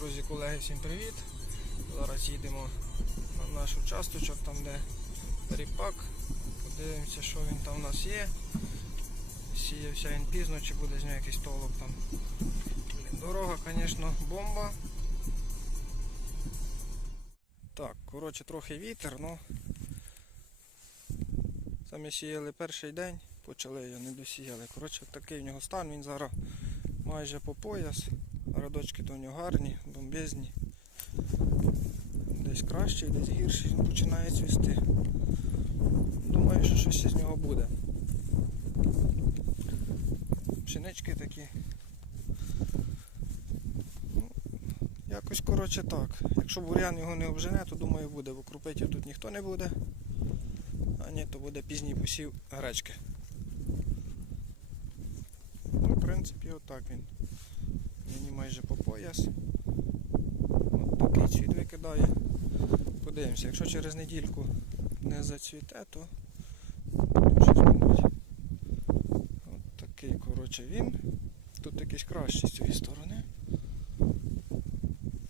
Друзі, колеги, всім привіт! Зараз їдемо на наш участочок, там де ріпак. Подивимося, що він там у нас є. Сіявся він пізно, чи буде з нього якийсь толок там. Дорога, звісно, бомба. Так, коротше, трохи вітер, ну самі сіяли перший день, почали його не досіяли. Коротше, такий в нього стан, він зараз майже по пояс. Радочки в нього гарні, бомбезні. Десь кращий, десь гірший, він починає цвісти. Думаю, що щось із нього буде. Пшенички такі. Ну, якось коротше так. Якщо бур'ян його не обжене, то думаю буде, бо крупитів тут ніхто не буде. А ні, то буде пізній посів гречки. Ну, в принципі, отак він. Мені майже по пояс. Такий цвіт викидає. Подивимося, якщо через недільку не зацвіте, то будемо щось думати. От такий, коротше, він. Тут якийсь кращий з цієї сторони.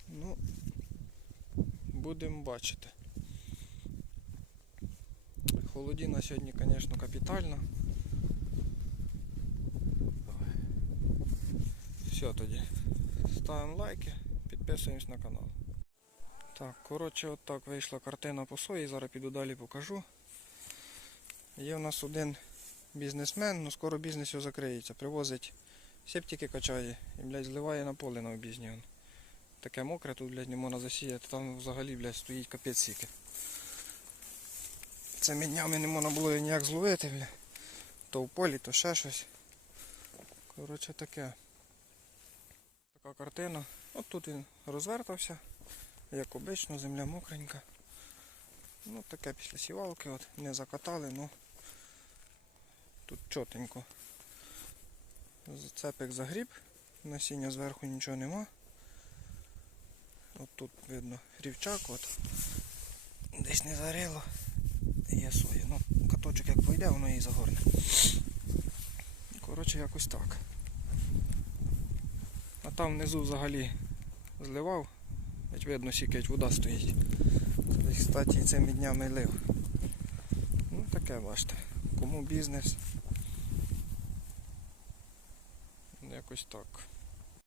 Ну, будемо бачити. Холодіна сьогодні, звісно, капітальна. Все тоді. Ставимо лайки, підписуємось на канал. Так, коротше, от так вийшла картина по сої, зараз піду далі покажу. Є в нас один бізнесмен, ну скоро бізнес його закриється. Привозить септики качає і, блядь, зливає на поле на обізні. Таке мокре, тут, блядь, не можна засіяти, там взагалі, блядь, стоїть капець сіки. Цими днями не можна було ніяк зловити, бля. То в полі, то ще щось. Коротше таке. Така картина. От тут він розвертався, як обично, земля мокренька. Ну таке після сівалки, от не закатали, ну тут чотенько. Цепик загріб, насіння зверху нічого нема. От тут видно рівчак, от десь не зарило. Є соя. Ну, каточок як пойде, воно її загорне. Коротше, якось так. А там внизу взагалі зливав. Як видно, сікать вода стоїть. Кстати, цими днями лив. Ну таке бачите. Кому бізнес. Якось так.